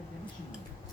的人品。